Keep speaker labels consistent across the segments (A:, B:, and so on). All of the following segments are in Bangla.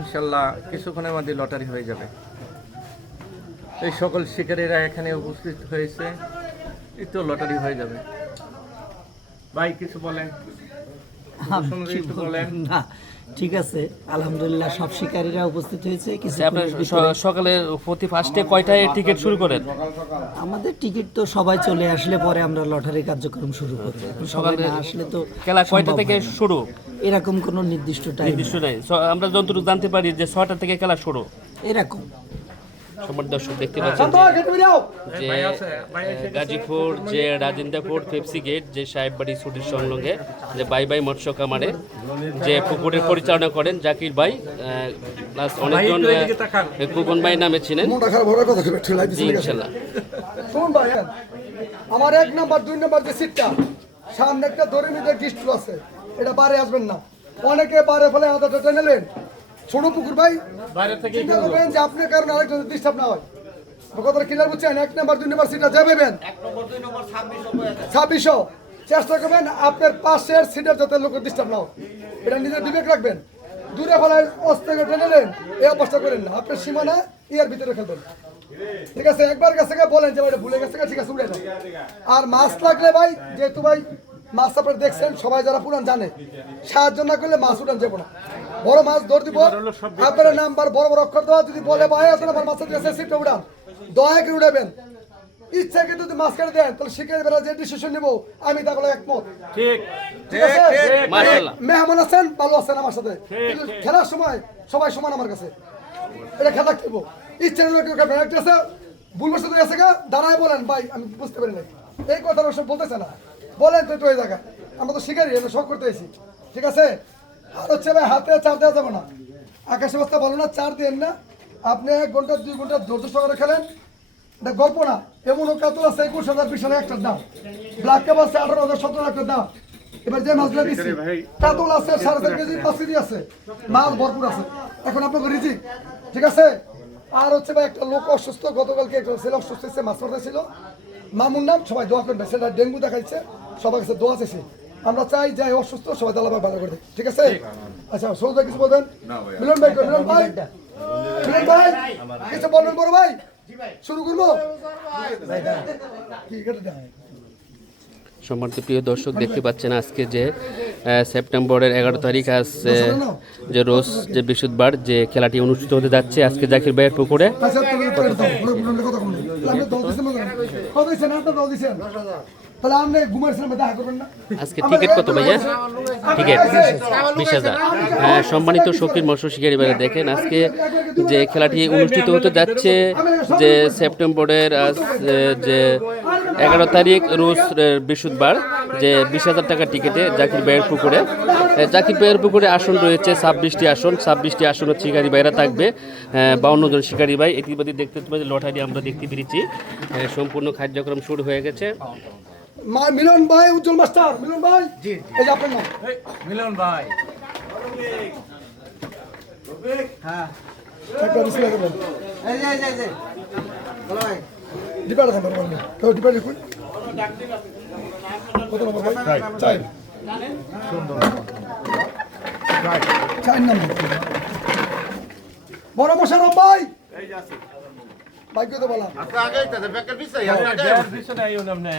A: ইনশাল্লাহ কিছুক্ষণের মধ্যে লটারি হয়ে যাবে। এই সকল শিকারীরা এখানে উপস্থিত হয়েছে তো লটারি হয়ে যাবে। ভাই কিছু বলেন? বলেন।
B: না। ঠিক আছে আলহামদুলিল্লাহ সব শিকারীরা উপস্থিত হয়েছে। কিছু
C: আচ্ছা, আপনার সকালে প্রতি ফার্স্টে কয়টায় টিকিট শুরু করেন?
B: আমাদের টিকিট তো সবাই চলে আসলে পরে আমরা লটারি কার্যক্রম শুরু করি। সকালে আসলে তো
C: খেলা কয়টা থেকে শুরু?
B: এরকম কোনো নির্দিষ্ট টাইম
C: নির্দিষ্ট নাই। আমরা যতটুকু জানতে পারি যে ছয়টা থেকে খেলা শুরু।
B: এরকম।
C: সবার দর্শক দেখতে পাচ্ছেন যে- যে
A: ভাই আছে ভাই
C: আহ, গাজীপুর যে রাজেন্দ্রপুর পেপসি গেট যে সাহেব বাড়ি ছুটির সংলগ্নে যে বাই বাই মৎস্য কামারে যে পুকুরের পরিচালনা করেন জাকির ভাই প্লাস অনেকজন। আহ, ভাই নামে ছিলেন ইনশাল্লাহ।
D: হ্যাঁ। আমার এক নাম্বার দুই নাম্বার যে সিটটা সামনে একটা ধরে নিতে ডিস্ট্রু আছে। এটা বারে আসবেন না। অনেকে বারে ফেলে আধাটা টেনে নেন। ছোট পুকুর ভাই।
A: বাইরে থেকে
D: চিন্তা করবেন যে আপনার কারণে আরেকজন ডিস্টার্ব না হয়। কথাটা ক্লিয়ার বুঝছেন? এক নাম্বার দুই নাম্বার সিটটা যাবেন ছাব্বিশশো চেষ্টা করবেন আপনার পাশের সিটের যাতে লোক ডিস্টার্ব না হয়। এটা নিজের বিবেক রাখবেন। দূরে ফেলায় অস্ত্র টেনে নেন এই অবস্থা করেন না। আপনার সীমানা ইয়ার ভিতরে খেলবেন। ঠিক আছে একবার কাছে বলেন যে ভাই ভুলে গেছে ঠিক আছে উড়ে যাও। আর মাছ লাগলে ভাই যেহেতু ভাই মাছ আপনারা দেখছেন সবাই যারা পুরান জানে। সাহায্য না করলে মাছ উঠান যাব না। বড় মাছ ধর দিব। আপনারা নাম্বার বড় বড় অক্ষর দেওয়া যদি বলে ভাই আপনার আমার মাছের কাছে সিটটা উড়ান দয়া করে উড়াবেন ইচ্ছা কিন্তু যদি মাছ কেটে দেন তাহলে শিখে বেলা যে ডিসিশন নিবো আমি তাহলে একমত।
A: ঠিক।
D: ঠিক আছে? মেহমান আছেন ভালো আছেন আমার সাথে। খেলার সময় সবাই সমান আমার কাছে। এটা খেলা খেলব। ইচ্ছা হলো কেউ একটা আছে ভুল বসে আছে গা দাঁড়ায় বলেন ভাই আমি বুঝতে পারি না এই কথা সব বলতেছে না। বলেন তো একটু ওই জায়গায়। আমরা তো শিকারি আমরা শখ করতে এসেছি। ঠিক আছে? আর হচ্ছে ভাই হাতে চার দেওয়া যাবে না। আকাশে বস্তা ভালো না চার দেন না। আপনি এক ঘণ্টা দুই ঘণ্টা ধৈর্য সহকারে খেলেন। এটা গল্প না এমন কাতল আছে একুশ হাজার বিশ হাজার একটার দাম। ব্ল্যাক কাপ আছে আঠারো হাজার সতেরো একটার দাম। এবার যে মাছগুলো দিচ্ছি কাতল আছে সাড়ে চার কেজি পাঁচ কেজি আছে। মাছ ভরপুর আছে। এখন আপনাকে রিজিক ঠিক আছে? আর হচ্ছে ভাই একটা লোক অসুস্থ গতকালকে একটা ছেলে অসুস্থ হয়েছে মাছ মারতে ছিল মামুর নাম সবাই দোয়া করবে সেটা ডেঙ্গু দেখাইছে সবার কাছে দোয়া চাইছে। আমরা চাই যে অসুস্থ সবাই দালাভাবে ভালো করে দেয় ঠিক আছে আচ্ছা সৌদ ভাই কিছু বলবেন মিলন ভাই মিলন ভাই মিলন ভাই কিছু বলবেন বড় ভাই শুরু করব
C: সম্মানিত প্রিয় দর্শক দেখতে পাচ্ছেন আজকে যে সেপ্টেম্বরের এগারো তারিখ আজ যে রোজ যে বৃহস্পতিবার যে খেলাটি অনুষ্ঠিত হতে যাচ্ছে আজকে জাকির ভাইয়ের পুকুরে
D: আচ্ছা কত তাহলে আপনি আমরা দেখা করবেন না।
C: আজকে টিকিট কত ভাইয়া? টিকিট বিশ হাজার। হ্যাঁ, সম্মানিত শক্তির মৎস্য শিকারী ভাইরা দেখেন আজকে যে খেলাটি অনুষ্ঠিত হতে যাচ্ছে যে সেপ্টেম্বরের আজ যে এগারো তারিখ রোজ বৃহস্পতিবার যে বিশ হাজার টাকা টিকিটে জাকির ভাইয়ের পুকুরে। জাকির ভাইয়ের পুকুরে আসন রয়েছে ছাব্বিশটি আসন। ছাব্বিশটি আসনের শিকারি ভাইরা থাকবে। বাউন্ন জন শিকারী ভাই। ইতিমধ্যে দেখতে পাচ্ছি লটারি আমরা দেখতে পেরেছি। সম্পূর্ণ কার্যক্রম শুরু হয়ে গেছে।
D: মিলন ভাই উজ্জ্বল মাস্টার মিলন ভাই? জি এই যে আপনার নাম।
A: এই, মিলন ভাই।
D: একটা বিসি লাগে বল এই যে এই যে বলো ভাই। ডিপার্ট দেন বল তো ডিপার্ট লিখুন। কত নম্বর ভাই? চাই চার। নম্বর। বড় মশারফ ভাই। ভাই কত বলা
A: পিছনে আইও না আপনি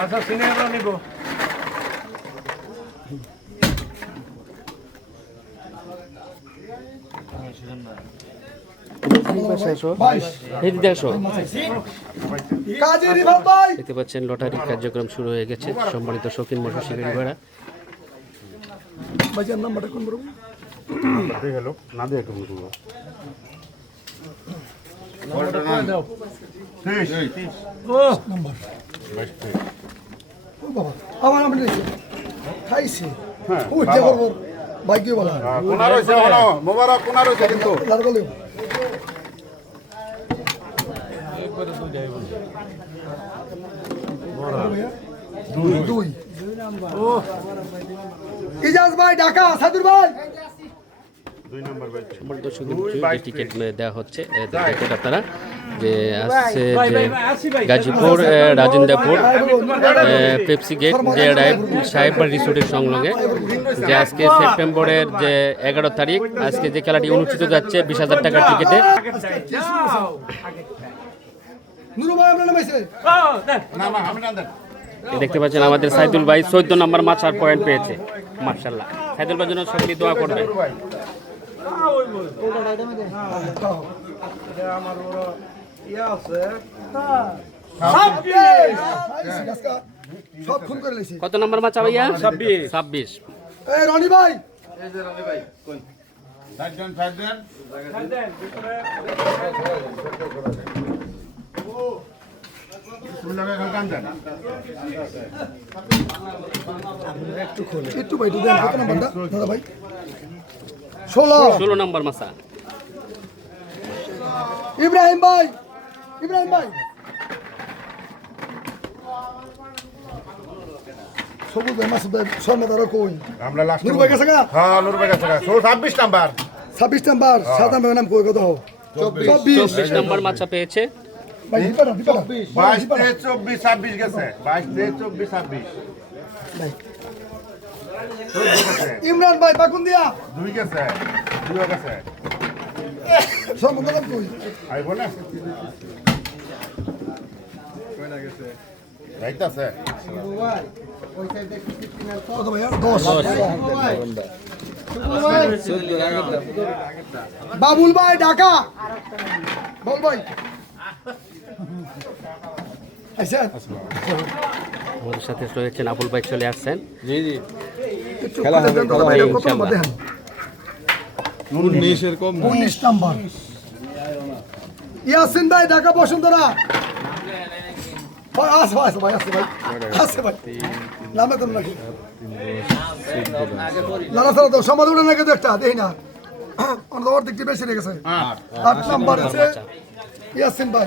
A: আচ্ছা সিনিয়র নিব
D: বাইশ
C: এই দিকে আসো
D: কাজী রিভাব ভাই।
C: দেখতে পাচ্ছেন লটারি কার্যক্রম শুরু হয়ে গেছে। সম্মানিত শৌখিন মৎস্য শিকারী
D: ভাইজান নাম্বারটা কোন বড়
A: দাও ও
D: ও বাবা আমার নাম নিয়েছে। খাইছে। ওই যে বড় বড় ভাই কি বলা।
E: কোনা রয়েছে মোবারক কোনা রয়েছে কিন্তু।
D: লাল গলি।
A: একবারে দুই। যাই বলছে
D: দুই। দুই ইজাজ ভাই ঢাকা সাদুর ভাই।
C: সম্মানিত টিকিট দেওয়া হচ্ছে আপনারা যে আসছে যে গাজীপুর রাজেন্দ্রপুর পেপসি গেট যে সাহেববার রিসোর্টের সংলগ্নে যে আজকে সেপ্টেম্বরের যে এগারো তারিখ আজকে যে খেলাটি অনুষ্ঠিত যাচ্ছে বিশ হাজার টাকার টিকিটে দেখতে পাচ্ছেন আমাদের সাইদুল ভাই চোদ্দ নম্বর মাছ আর পয়েন্ট পেয়েছে। মার্শাল্লাহ সাইদুল ভাই জন্য সকলে দোয়া করবেন। কত নম্বর মাছা ভাইয়া? ছাব্বিশ। ছাব্বিশ।
D: এই রনি ভাই একটু ভাই একটু নাম্বারটা দাদা ভাই। ষোলো।
C: ষোলো নম্বর মাছা
D: ইব্রাহিম ভাই ইব্রাহিম ভাই। সবুজ ভাই মাসুদ ভাই স্বর্ণদারও কই?
E: আমরা লাস্ট
D: নুরু ভাই গা?
E: হ্যাঁ নুর ভাই নাম্বার।
D: নাম্বার নাম্বার নাম কই কত
C: নম্বর মাছা পেয়েছে।
E: গেছে। চোদ্দ গেছে
D: ইমরান ভাই বাকুন দিয়া।
E: দুই গেছে দুইও গেছে।
D: স্বর্ণদার নাম কই?
E: আইব না যাইতাছে
D: কত ভাইয়া দশ বাবুল ভাই ঢাকা। বল ভাই। আচ্ছা
C: আমাদের সাথে রয়েছেন আবুল ভাই চলে আসছেন।
D: একটু দেন দাদা ভাই কত নাম্বার দেখেন
E: উনিশের কম
D: উনিশ নাম্বার। ইয়াসিন ভাই ঢাকা বসুন্ধরা। ভাই আছে ভাই আছে ভাই আছে ভাই। নামে তো নাকি। লালা সারা তো সমাজ উঠে নাকি তো একটা? দেখি না। আমাদের বেশি রেখেছে। আট। নাম্বার আছে ইয়াসিন ভাই।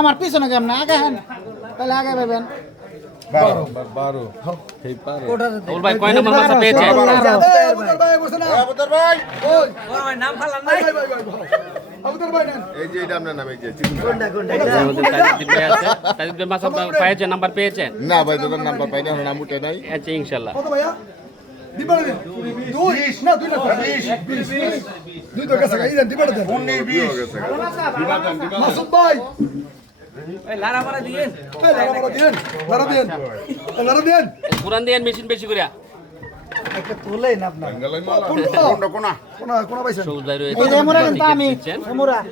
F: আমার পিছনে কেমন আগে হেন। তাহলে আগে ভাবেন।
E: বারো
C: আবুল ভাই কয় নম্বর মাছা পেয়েছে?
D: এই আবুদার ভাই বসে না।
E: ভাই।
D: ওই। ভাই ভাই ভাই ভাই আবুদার ভাই নেন।
E: এই যে এটা আপনার নামে যে
C: আমাদের তাজিদ ভাই আছে। তাজিদ ভাই মাছা পেয়েছে নাম্বার পেয়েছেন
E: না ভাই দাদার নাম্বার পাইনি নাম উঠে নাই।
C: আচ্ছা ইনশাল্লাহ।
D: কত ভাইয়া দিবারে দিন দুই না দুই না বিশ দুই তো গেছে এই দেন দিবারে দেন
E: উনিশ বিশ
D: মাসুদ ভাই এই লারা মারা দিয়েন লারা দিয়েন লারা দিয়েন
C: পুরান দিয়ে মেশিন বেশি করে
F: তুলেই না আপনার
E: কোনটা কোনা
D: কোনা কোনা পাইছেন
C: সবুজ ভাই
F: এই যে কিন্তু আমি
C: রয়েছে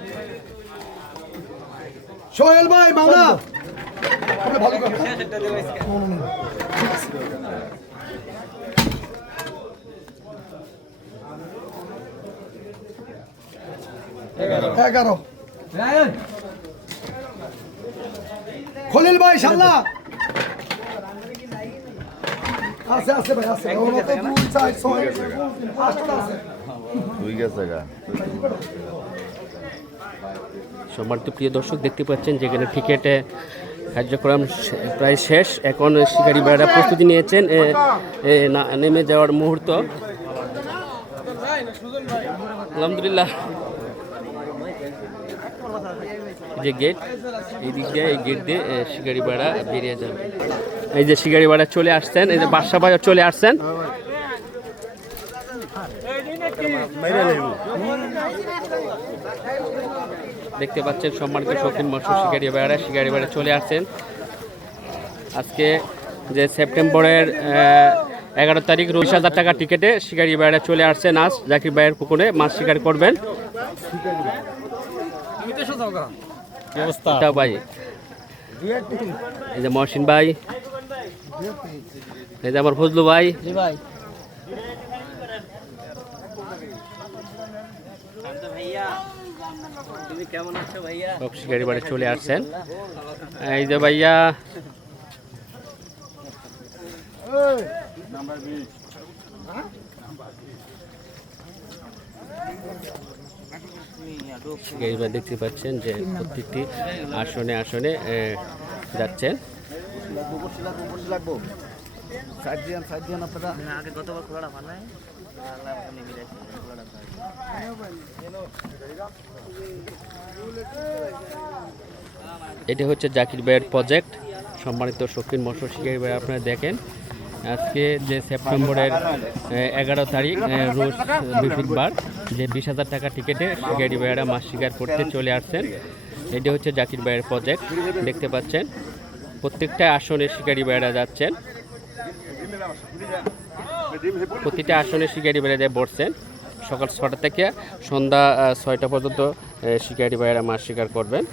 D: সোহেল ভাই মাওনা আপনি ভালো কথা এগারো। খলিল ভাই শাল্লা আছে আছে ভাই আছে। ওর মতো দুই চার ছয়। আটটা আছে।
E: দুই গেছে গা।
C: সম্মানিত প্রিয় দর্শক দেখতে পাচ্ছেন যেখানে ক্রিকেটে কার্যক্রম প্রায় শেষ। এখন শিকারী ভাইরা প্রস্তুতি নিয়েছেন। নেমে যাওয়ার মুহূর্ত। আলহামদুলিল্লাহ এই যে গেট এই দিক দিয়ে, এই গেট দিয়ে শিকারী ভাইরা বেরিয়ে যাবে। এই যে শিকারী ভাইরা চলে আসছেন, এই যে বাদশা ভাইও চলে আসছেন। দেখতে পাচ্ছেন সম্মানিত শৌখিন মৎস্য শিকারি বেড়া শিকারি বেড়া চলে আসছেন। আজকে যে সেপ্টেম্বরের এগারো তারিখ বিশ হাজার টাকা টিকিটে শিকারি ভাইয়ারা চলে আসছেন আজ জাকির ভাইয়ের পুকুরে মাছ শিকার করবেন। তা ভাই। এই যে মহসিন ভাই। এই যে আমার ফজলু ভাই।
F: ভাই।
C: শিকারি বাড়ি চলে আসছেন। এই যে ভাইয়া। শিকারি বাড়ি দেখতে পাচ্ছেন যে প্রত্যেকটি আসনে আসনে যাচ্ছেন। এটা হচ্ছে জাকির ভাইয়ের প্রজেক্ট সম্মানিত শৌখিন মৎস্য শিকারী ভাই আপনারা দেখেন। আজকে যে সেপ্টেম্বরের এগারো তারিখ রোজ বৃহস্পতিবার, যে বিশ হাজার টাকা টিকিটে শিকারী ভাইয়েরা মাছ শিকার করতে চলে আসছেন। এটা হচ্ছে জাকির ভাইয়ের প্রজেক্ট দেখতে পাচ্ছেন। প্রত্যেকটা আসনে শিকারী ভাইয়েরা যাচ্ছেন। প্রতিটা আসনে শিকারী ভাইয়েরা বসছেন, সকাল ছটা থেকে সন্ধ্যা ছয়টা পর্যন্ত শিকারী ভাইয়েরা মাছ শিকার করবেন।